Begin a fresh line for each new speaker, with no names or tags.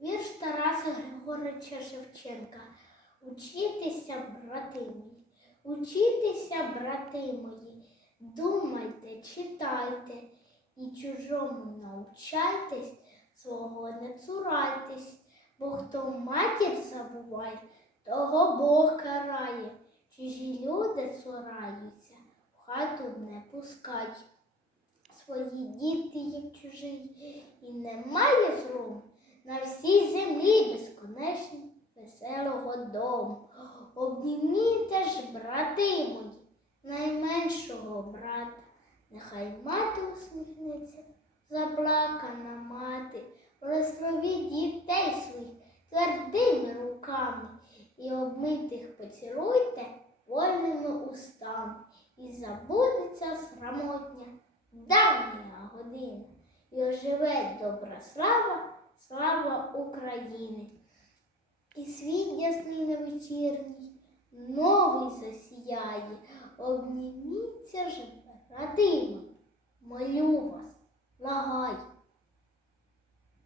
Вірш Тараса Григоровича Шевченка. Учітеся, брати мої, учітеся, брати мої, думайте, читайте і чужому навчайтесь, свого не цурайтесь, бо хто матір забуває, того Бог карає. Чужі люди цураються, в хату не пускай. Свої діти, як чужі, і немає зрому на всій землі безконечно веселого дому. Обніміте ж, брати мої, найменшого брата, нехай мати усміхнеться, заплакана мати, розкровіть дітей своїх твердими руками. І обмитих поцілуйте вольними устами, і забудеться срамотня давня година, і оживе добра слава, слава України. І світ ясний на вечірній, новий засіяє, обніміться ж, брати